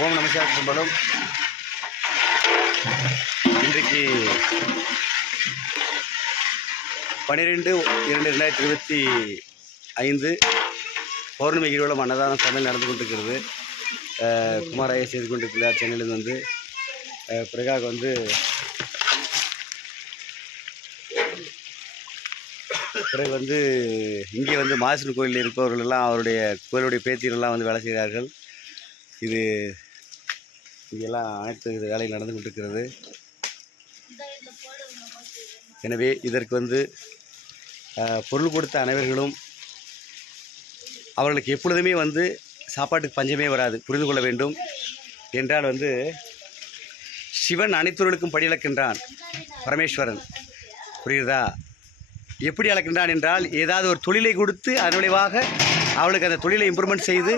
ஓம் நமசிவாய கும்பலும் இன்றைக்கு 12/2/2025 பௌர்ணமி கிரிவலம் அன்னதானம் சமையல் நடந்து கொண்டிருக்கிறது. குமாரையா செய்து கொண்டிருக்கிறார். சென்னையிலிருந்து வந்து பிறகாக வந்து இங்கே வந்து மாசின் கோயிலில் இருப்பவர்கள் எல்லாம் அவருடைய கோயிலுடைய பேத்திகளெல்லாம் வந்து வேலை செய்கிறார்கள். இது இங்கெல்லாம் அனைத்து வேலைகள் நடந்து கொண்டிருக்கிறது. எனவே இதற்கு வந்து பொருள் கொடுத்த அனைவர்களும் அவர்களுக்கு எப்பொழுதுமே வந்து சாப்பாட்டுக்கு பஞ்சமே வராது, புரிந்து கொள்ள வேண்டும். என்றால் வந்து சிவன் அனைத்துவர்களுக்கும் படி அளக்கின்றான், பரமேஸ்வரன், புரியுதா? எப்படி அளக்கின்றான் என்றால் ஏதாவது ஒரு தொழிலை கொடுத்து அதன் விளைவாக அவளுக்கு அந்த தொழிலை இம்ப்ரூவ்மெண்ட் செய்து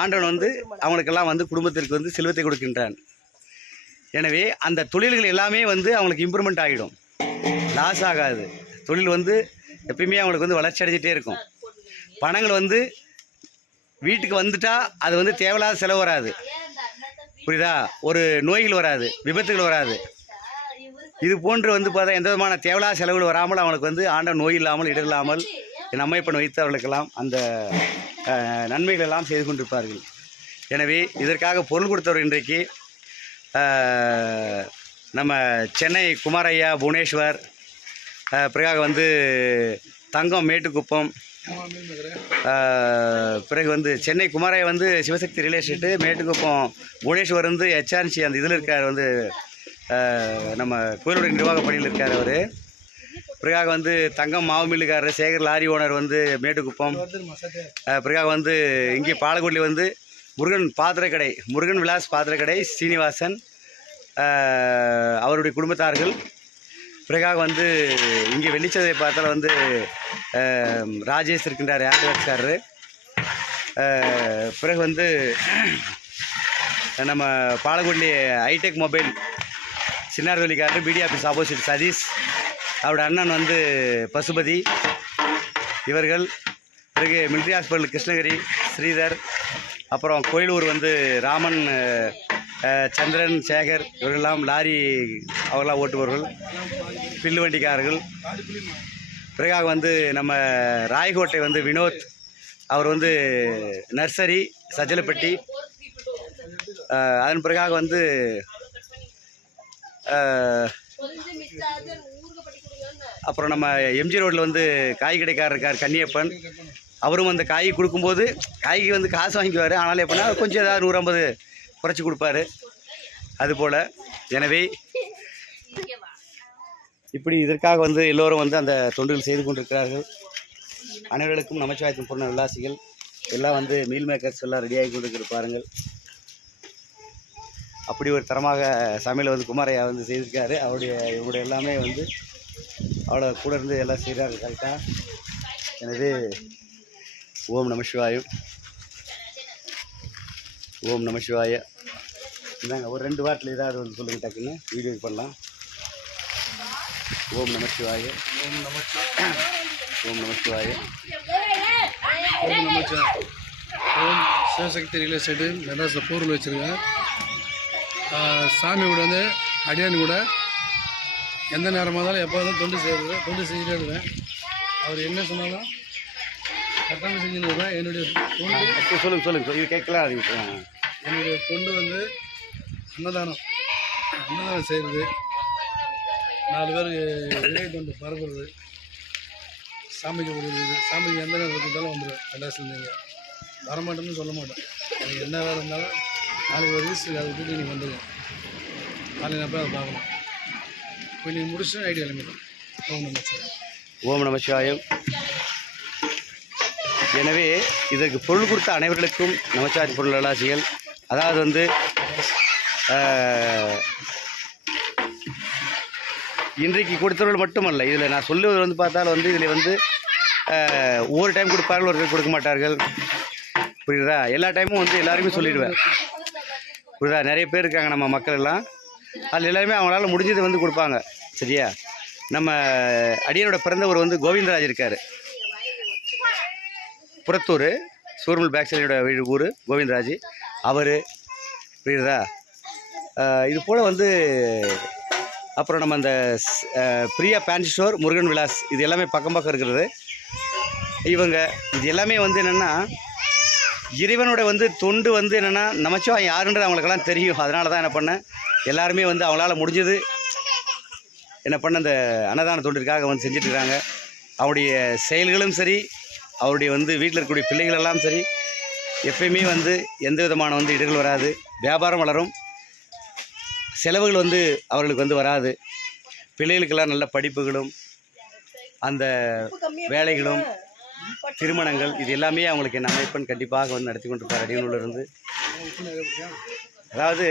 ஆண்டவன் வந்து அவங்களுக்கெல்லாம் வந்து குடும்பத்திற்கு வந்து செல்வத்தை கொடுக்கின்றான். எனவே அந்த தொழில்கள் எல்லாமே வந்து அவங்களுக்கு இம்ப்ரூவ்மெண்ட் ஆகிடும், லாஸ் ஆகாது. தொழில் வந்து எப்பயுமே அவங்களுக்கு வந்து வளர்ச்சி அடைஞ்சிட்டே இருக்கும். பணங்கள் வந்து வீட்டுக்கு வந்துட்டா அது வந்து தேவையில்லாத செலவு வராது, புரியுதா? ஒரு நோய்கள் வராது, விபத்துகள் வராது. இது போன்று வந்து பார்த்தா எந்த விதமான தேவையில்லாத செலவுகள் வராமல் அவங்களுக்கு வந்து ஆண்ட நோய் இல்லாமல் இடம் இல்லாமல் நம்மைப்பன் வைத்து அவர்களுக்கெல்லாம் அந்த நன்மைகள் எல்லாம் செய்து கொண்டிருப்பார்கள். எனவே இதற்காக பொருள் கொடுத்தவர் இன்றைக்கு நம்ம சென்னை குமாரையா, புவனேஸ்வர், பிறகாக வந்து தங்கம் மேட்டுக்குப்பம், பிறகு வந்து சென்னை குமாரையா வந்து சிவசக்தி ரியல் எஸ்டேட்டு, மேட்டுக்குப்பம் புவனேஸ்வர் வந்து HRC அந்த இதில் இருக்கார், வந்து நம்ம கோயிலுடைய நிர்வாக பணியில் இருக்கார் அவர். பிறகாக வந்து தங்கம் மாவு மில்லுக்காரர் சேகர் லாரி ஓனர் வந்து மேட்டுக்குப்பம். பிறகாக வந்து இங்கே பாலக்கோட்டில் வந்து முருகன் பாத்திரக்கடை, முருகன் விலாஸ் பாத்திரக்கடை சீனிவாசன் அவருடைய குடும்பத்தார்கள். பிறகாக வந்து இங்கே வெள்ளிச்சதை பார்த்தால் வந்து ராஜேஷ் இருக்கின்றார், ஆர்ட்வேர்ஸ்காரரு. பிறகு வந்து நம்ம பாலக்கோட்டிலே ஹைடெக் மொபைல் சின்னார்வெளிக்காரர், பிடி ஆஃபீஸ் ஆப்போசிட் சதீஷ், அவருடைய அண்ணன் வந்து பசுபதி இவர்கள். பிறகு மிலிட்ரி ஹாஸ்பிட்டல் கிருஷ்ணகிரி ஸ்ரீதர், அப்புறம் கோயிலூர் வந்து ராமன், சந்திரன், சேகர் இவர்களெல்லாம் லாரி அவர்களாம் ஓட்டுபவர்கள், பில்லு வண்டிக்காரர்கள். பிறகாக வந்து நம்ம ராயகோட்டை வந்து வினோத், அவர் வந்து நர்சரி சஜலப்பட்டி. அதன் பிறகாக வந்து அப்புறம் நம்ம MG ரோட்டில் வந்து காய் கடைக்காரர் இருக்கார் கன்னியப்பன். அவரும் அந்த காய் கொடுக்கும்போது காய்க்கு வந்து காசு வாங்கிக்குவார், ஆனாலும் எப்படின்னா கொஞ்சம் ஏதாவது 150 குறைச்சி கொடுப்பாரு, அதுபோல். எனவே இப்படி இதற்காக வந்து எல்லோரும் வந்து அந்த தொண்டுகள் செய்து கொண்டிருக்கிறார்கள். அனைவர்களுக்கும் நமச்சிவாயத்தின் பூர்ண நல்லாசிகள். எல்லாம் வந்து மீல் மேக்கர்ஸ் எல்லாம் ரெடியாகி கொண்டிருக்கிற பாருங்கள். அப்படி ஒரு தரமாக சமையல் வந்து குமாரையா வந்து செய்திருக்காரு. இவருடைய எல்லாமே வந்து அவ்வளோ கூட இருந்து எல்லாம் செய்கிறாரு கரெக்டாக. எனவே ஓம் நமசிவாயம், ஓம் நமசிவாய. இந்தாங்க ஒரு 2 வாரத்தில் ஏதாவது வந்து சொல்லுங்கள், டக்குன்னு வீடியோ பண்ணலாம். ஓம் நமசிவாய, ஓம் நமசிவாய, ஓம் நமசிவாய, ஓம் நமசிவாய. ஓம் சிவசக்தி ரியல் எஸ்டேட்டு மெட்ராஸில் போர்வல் வச்சுருக்கேன். சாமி கூட வந்து அடியான் கூட எந்த நேரமாக இருந்தாலும் எப்போ இருந்தாலும் தொண்டு செஞ்சுட்டே இருப்பேன். அவர் என்ன சொன்னாலும் கரெக்டாக செஞ்சுன்னு இருப்பேன். என்னுடைய தொண்டு சொல்லுங்கள் இது கேட்கலாம். என்னுடைய தொண்டு வந்து அன்னதானம் செய்கிறது, 4 பேருக்கு இறை தொண்டு பரப்புறது, சாமிக்கு கொடுக்குறது. சாமிக்கு எந்த நேரம் கொடுத்தாலும் வந்துடுவேன். மெட்ராஸ்லேருந்து வரமாட்டேன்னு சொல்ல மாட்டேன். எனக்கு என்ன வேறு இருந்தாலும் நாளைக்கு ஒரு ரிஜிஸ்டர் அதை விட்டு நீங்கள் வந்துடுங்க, நாளைக்கு நான் போய் அதை பார்க்கலாம். இப்போ நீங்கள் முடிச்சுட்டு ஐடியா கிளம்பிடும். ஓம் நமச்சிவாயம், ஓம் நமசிவாயம். எனவே இதற்கு பொருள் கொடுத்த அனைவர்களுக்கும் நமச்சிவாய பொருள் நல்லாசிகள். அதாவது வந்து இன்றைக்கு கொடுத்தவர்கள் மட்டுமல்ல, இதில் நான் சொல்லுவது வந்து பார்த்தாலும் வந்து இதில் வந்து ஒவ்வொரு டைம் கொடுப்பார்கள், ஒரு கொடுக்க மாட்டார்கள், புரியுதா? எல்லா டைமும் வந்து எல்லாருமே சொல்லிடுவேன், புரியுதா? நிறைய பேர் இருக்காங்க நம்ம மக்கள் எல்லாம், அதில் எல்லாருமே அவங்களால முடிஞ்சது வந்து கொடுப்பாங்க, சரியா? நம்ம அடியனோட பிறந்தவர் வந்து கோவிந்தராஜ் இருக்கார், புறத்தூர் சூர்மல் பேக் சைடோட ஊர் கோவிந்தராஜ். அவர் புரியுதா? இது போல் வந்து அப்புறம் நம்ம அந்த பிரியா பேன்சி ஸ்டோர், முருகன் விலாஸ், இது எல்லாமே பக்கம் பக்கம் இருக்கிறது. இவங்க இது எல்லாமே வந்து என்னென்னா இறைவனோட வந்து தொண்டு வந்து என்னென்னா நமச்சிவாயம் யாருன்றது அவங்களுக்கெல்லாம் தெரியும். அதனால தான் என்ன பண்ணேன், எல்லாருமே வந்து அவங்களால முடிஞ்சது என்ன பண்ண அந்த அன்னதான தொண்டிற்காக வந்து செஞ்சிட்ருக்காங்க. அவருடைய செயல்களும் சரி, அவருடைய வந்து வீட்டில் இருக்கக்கூடிய பிள்ளைகளெல்லாம் சரி, எப்பயுமே வந்து எந்த விதமான வந்து இடர்கள் வராது, வியாபாரம் வளரும், செலவுகள் வந்து அவர்களுக்கு வந்து வராது. பிள்ளைகளுக்கெல்லாம் நல்ல படிப்புகளும் அந்த வேலைகளும் திருமணங்கள் இது எல்லாமே அவங்களுக்கு என் அமைப்பன் கண்டிப்பாக வந்து நடத்தி கொண்டிருப்பார் அடியனூரிலிருந்து. அதாவது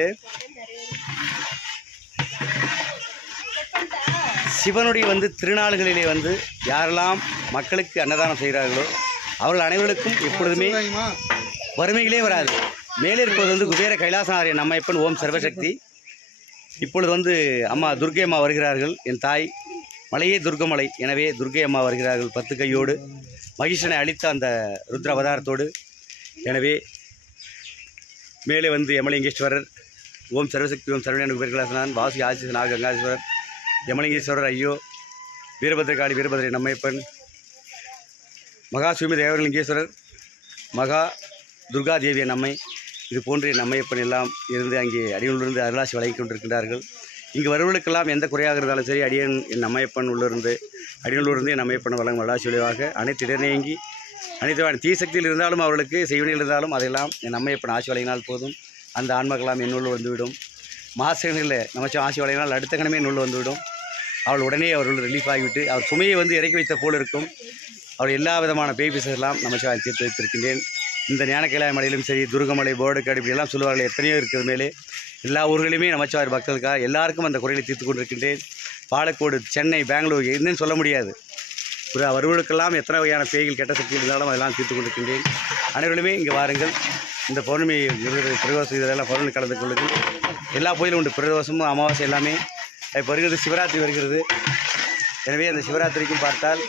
சிவனுடைய வந்து திருநாள்களிலே வந்து யாரெல்லாம் மக்களுக்கு அன்னதானம் செய்கிறார்களோ அவர்கள் அனைவருக்கும் எப்பொழுதுமே வறுமைகளே வராது. மேலே இருப்பது வந்து குபேர கைலாசநாதரின் நம்மைப்பன் ஓம் சர்வசக்தி. இப்பொழுது வந்து அம்மா துர்க்கை அம்மா வருகிறார்கள். என் தாய் மலையே துர்க்கமலை, எனவே துர்க்கை அம்மா வருகிறார்கள் 10 கையோடு, மகிஷனை அளித்த அந்த ருத்ர அவதாரத்தோடு. எனவே மேலே வந்து யமலிங்கேஸ்வரர், ஓம் சர்வசக்தி, ஓம் சரவணன், குபேரகலாசனான், வாசி ஆசி நாக கங்காதீஸ்வரர், யமலிங்கேஸ்வரர், ஐயோ வீரபத்ரகாளி, வீரபத்ரை நம்மைப்பன், மகா சுமி தேவலிங்கேஸ்வரர், மகா துர்கா தேவியன் அம்மை, இது போன்ற என் அம்மையப்பன் எல்லாம் இருந்து அங்கே அடியனிலிருந்து அருளாசி வழங்கி கொண்டிருக்கின்றார்கள். இங்கு வருவர்களுக்கெல்லாம் எந்த குறையாக இருந்தாலும் சரி, அடியன் என் அம்மையப்பன் உள்ளிருந்து அடியனிலிருந்து என் அம்மையப்பன் வழங்கும் அருளாசி வழிவாக அனைத்து இடநேங்கி அனைத்து தீசக்தியில் இருந்தாலும் அவர்களுக்கு செய்வனில் இருந்தாலும் அதெல்லாம் என் அம்மையப்பன் ஆசி வழங்கினால் போதும். அந்த ஆன்மக்கெல்லாம் என்னுள் வந்துவிடும். மாசங்களில் நமச்சும் ஆசி வழங்கினால் அடுத்த கணமே என்னுள் வந்துவிடும். அவள் உடனே அவர்கள் ரிலீஃப் ஆகிவிட்டு அவர் சுமையை வந்து இறக்கி வைத்த போல் இருக்கும். அவள் எல்லா விதமான பேய் பிசெல்லாம் நமச்சிவாயம் தீர்த்து வைத்திருக்கின்றேன். இந்த ஞானக்கைலாய மலையிலும் சரி, துர்கமலை, போர்டுக்காடு இப்படியெல்லாம் சொல்லுவார்கள், எத்தனையோ இருக்கிற மேலே எல்லா ஊர்களிலுமே நமச்சிவாயர் பக்தர்களுக்காக எல்லாருக்கும் அந்த குறைகளை தீர்த்து கொண்டிருக்கின்றேன். பாலக்கோடு, சென்னை, பெங்களூர் என்னன்னு சொல்ல முடியாது. ஒரு வருவர்களுக்கெல்லாம் எத்தனை வகையான பேய்கள் கெட்ட சக்தி இருந்தாலும் அதெல்லாம் தீர்த்து கொண்டிருக்கின்றேன். அனைவருமே இங்கே வாருங்கள். இந்த பௌர்ணமி பிரதோஷம் இதெல்லாம் பௌர்ணமி கலந்து கொள்ளுங்கள். எல்லா கோயிலும் உண்டு, பிரதோஷமும் அமாவாசை எல்லாமே. இப்போ வருகிறது சிவராத்திரி வருகிறது. எனவே அந்த சிவராத்திரிக்கும் பார்த்தால்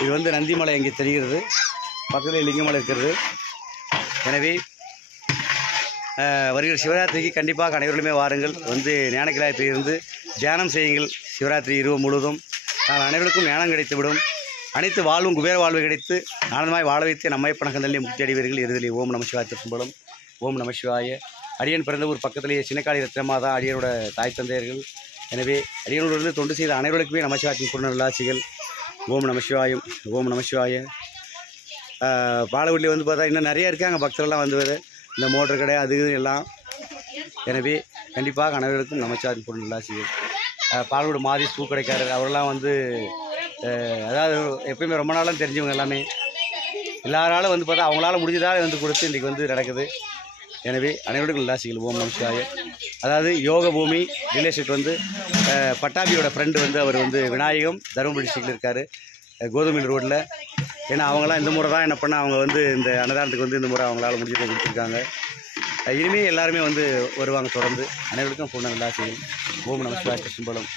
இது வந்து நந்திமலை அங்கே தெரிகிறது, பக்கத்தில் லிங்கமலை இருக்கிறது. எனவே வருகிற சிவராத்திரிக்கு கண்டிப்பாக அனைவருமே வாருங்கள். வந்து ஞானக்கிலாயத்தில் இருந்து தியானம் செய்யுங்கள். சிவராத்திரி இரவு முழுவதும் நான் அனைவருக்கும் ஞானம் கிடைத்துவிடும். அனைத்து வாழ்வும் குபேர வாழ்வு கிடைத்து ஆனந்தமாய் வாழ வைத்து நம்மைப்பணக்கந்தள்ளி முக்தி அடைவீர்கள். இறுதியில் ஓம் நம சிவாய திரும்பலம். ஓம் நம சிவாய. அடியன் பிறந்த ஊர் பக்கத்திலேயே சின்னக்காளி ரத்னமாதா அடியனோட தாய் தந்தையர்கள். எனவே அடியனோடு தொண்டு செய்த அனைவருக்குமே நமசிவாயத்தின் பூர்ண நல்லாசிகள். ஓம் நம சிவாயம். ஓம் நம சிவாய. பாலவூரில் வந்து பார்த்தா இன்னும் நிறைய இருக்காங்க பக்தர்கள்லாம் வந்து இந்த மோட்டர் கடை அது எல்லாம். எனவே கண்டிப்பாக அனைவருக்கும் நமச்சிவாயத்தின் பூர்ண நல்லாசிகள். பாலவூர் மாதி பூக்கடைக்காரர் அவரெல்லாம் வந்து அதாவது எப்பயுமே ரொம்ப நாளும் தெரிஞ்சவங்க எல்லாமே. எல்லாராலும் வந்து பார்த்தா அவங்களால முடிஞ்சதாக வந்து கொடுத்து இன்றைக்கி வந்து நடக்குது. எனவே அனைவருக்கும் நல்லாசிகள். ஓம் நம சிவாய. அதாவது யோக பூமி ரியல் எஸ்டேட் வந்து பட்டாபியோட ஃப்ரெண்டு வந்து அவர் வந்து விநாயகம் தருமபுரி டிஸ்ட்ரிக்டில் இருக்கார், கோதுமை ரோட்டில். ஏன்னா அவங்களாம் இந்த முறை தான் என்ன பண்ணால் அவங்க வந்து இந்த அன்னதானத்துக்கு வந்து இந்த முறை அவங்களால முடிஞ்சதை கொடுத்துருக்காங்க. இனிமேல் எல்லாருமே வந்து வருவாங்க தொடர்ந்து. அனைவருக்கும் பூர்ண நல்லாசிகள். ஓம் நம சிவாய. சிம்பலம்.